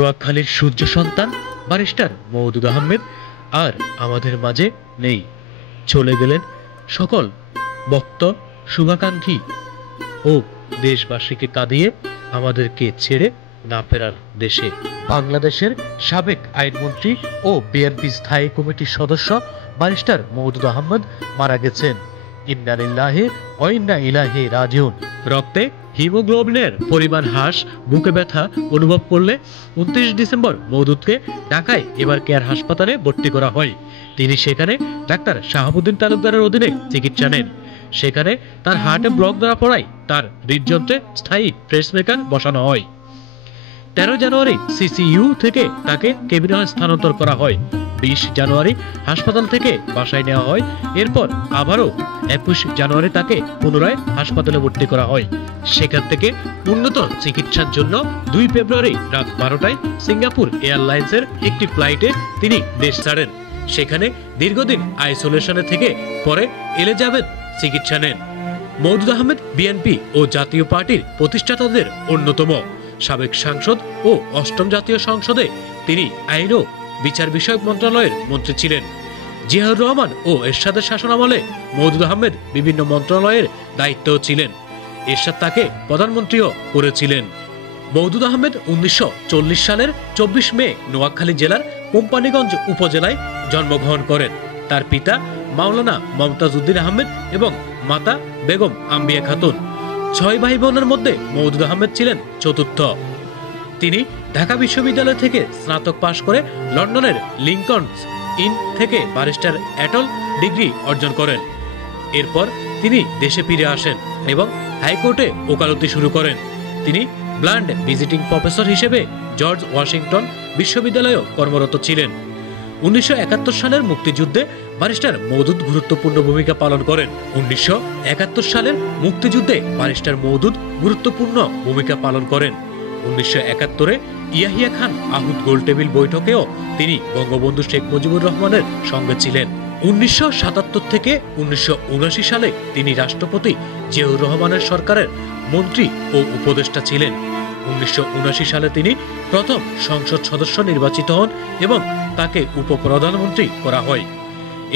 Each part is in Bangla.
নোয়াখালীর সূর্য সন্তান ব্যারিস্টার মওদুদ আহমেদ আর আমাদের মাঝে নেই। চলে গেলেন সকল ভক্ত, শুভাকাঙ্ক্ষী ও দেশবাসীকে কাঁদিয়ে আমাদেরকে ছেড়ে না ফেরার দেশে। বাংলাদেশের সাবেক আইনমন্ত্রী ও বিএনপি স্থায়ী কমিটির সদস্য ব্যারিস্টার মওদুদ আহমেদ মারা গেছেন। ইন্না লিল্লাহি ওয়া ইন্না ইলাইহি রাজিউন। রক্তে হিমোগ্লোবিনের পরিমাণ হ্রাস, বুকে ব্যথা অনুভব করলে 29 ডিসেম্বর মওদুদকে ঢাকায় এবার কেয়ার হাসপাতালে ভর্তি করা হয়। তিনি সেখানে ডাক্তার শাহাবুদ্দিন তালুকদারের অধীনে চিকিৎসা নেন। সেখানে তার হার্টে ব্লক ধরা পড়ায় তার হৃদযন্ত্রে স্থায়ী পেসমেকার বসানো হয়। 13 জানুয়ারি সিসিইউ থেকে তাকে কেবিনে স্থানান্তর করা হয়। 20 জানুয়ারি হাসপাতাল থেকে বাসায় নেওয়া হয়। এরপর আবারও 21 জানুয়ারি তাকে পুনরায় হাসপাতালে ভর্তি করা হয়। সেখান থেকে উন্নত চিকিৎসার জন্য 2 ফেব্রুয়ারি রাত 12টায় সিঙ্গাপুর এয়ারলাইন্সের একটি ফ্লাইটে তিনি দেশ ছাড়েন। সেখানে দীর্ঘদিন আইসোলেশনে থেকে পরে এলিজাবেথ চিকিৎসা নেন। মওদুদ আহমেদ বিএনপি ও জাতীয় পার্টির প্রতিষ্ঠাতাদের অন্যতম। সাবেক সাংসদ ও 8ম জাতীয় সংসদে তিনি আইন ও বিচার বিষয়ক মন্ত্রণালয়ের মন্ত্রী ছিলেন। জিয়াউর রহমান ও এরশাদের শাসনামলে মওদুদ আহমেদ বিভিন্ন মন্ত্রণালয়ের দায়িত্বেও ছিলেন। এরশাদ তাকে প্রধানমন্ত্রীও করেছিলেন। মওদুদ আহমেদ 1940 সালের 24 মে নোয়াখালী জেলার কোম্পানীগঞ্জ উপজেলায় জন্মগ্রহণ করেন। তার পিতা মাওলানা মমতাজ উদ্দিন আহমেদ এবং মাতা বেগম আম্বিয়া খাতুন। 6 ভাই বোনের মধ্যে মওদুদ আহমেদ ছিলেন চতুর্থ। তিনি ঢাকা বিশ্ববিদ্যালয় থেকে স্নাতক পাশ করে লন্ডনের লিংকনস ইন থেকে ব্যারিস্টার অ্যাটল ডিগ্রি অর্জন করেন। এরপর তিনি দেশে ফিরে আসেন এবং হাইকোর্টে ওকালতি শুরু করেন। তিনি ব্লান্ড ভিজিটিং প্রফেসর হিসেবে জর্জ ওয়াশিংটন বিশ্ববিদ্যালয়েও কর্মরত ছিলেন। 1971 সালের মুক্তিযুদ্ধে ব্যারিস্টার মওদুদ গুরুত্বপূর্ণ ভূমিকা পালন করেন। 1971 সালের মুক্তিযুদ্ধে ব্যারিস্টার মওদুদ গুরুত্বপূর্ণ ভূমিকা পালন করেন। 1971-এ ইয়াহিয়া খান আহুদ গোলটেবিল বৈঠকেও তিনি বঙ্গবন্ধু শেখ মুজিবুর রহমানের সঙ্গে ছিলেন। 1977 থেকে 1979 সালে তিনি রাষ্ট্রপতি জিয়াউর রহমানের সরকারের মন্ত্রী ও উপদেষ্টা ছিলেন। 1979 সালে তিনি প্রথম সংসদ সদস্য নির্বাচিত হন এবং তাকে উপপ্রধানমন্ত্রী করা হয়।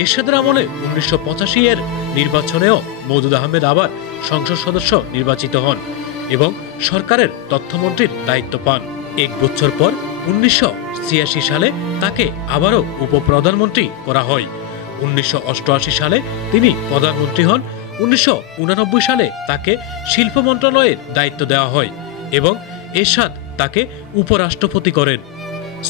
এরশাদের আমলে 1985 এর নির্বাচনেও মওদুদ আহমেদ আবার সংসদ সদস্য নির্বাচিত হন এবং সরকারের তথ্যমন্ত্রীর দায়িত্ব পান। 1 বছর পর 1986 সালে তাকে আবারও উপপ্রধানমন্ত্রী করা হয়। 1988 সালে তিনি প্রধানমন্ত্রী হন। 1989 সালে তাকে শিল্প মন্ত্রণালয়ের দায়িত্ব দেওয়া হয় এবং এরশাদ তাকে উপরাষ্ট্রপতি করেন।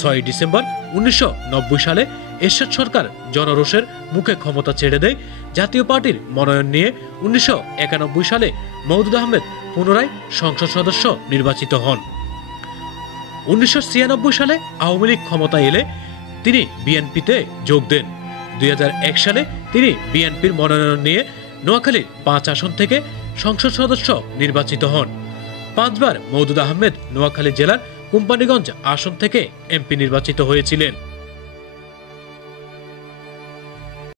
6 ডিসেম্বর 1990 সালে এরশাদ সরকার জনরোষের মুখে ক্ষমতা ছেড়ে দেয়। জাতীয় পার্টির মনোনয়ন নিয়ে 1991 সালে মওদুদ আহমেদ পুনরায় সংসদ সদস্য নির্বাচিত হন। 1996 সালে আওয়ামী লীগ ক্ষমতায় এলে তিনি বিএনপিতে যোগ দেন। 2001 সালে তিনি বিএনপির মনোনয়ন নিয়ে নোয়াখালীর 5 আসন থেকে সংসদ সদস্য নির্বাচিত হন। 5 বার মওদুদ আহমেদ নোয়াখালী জেলার কোম্পানীগঞ্জ আসন থেকে এমপি নির্বাচিত হয়েছিলেন।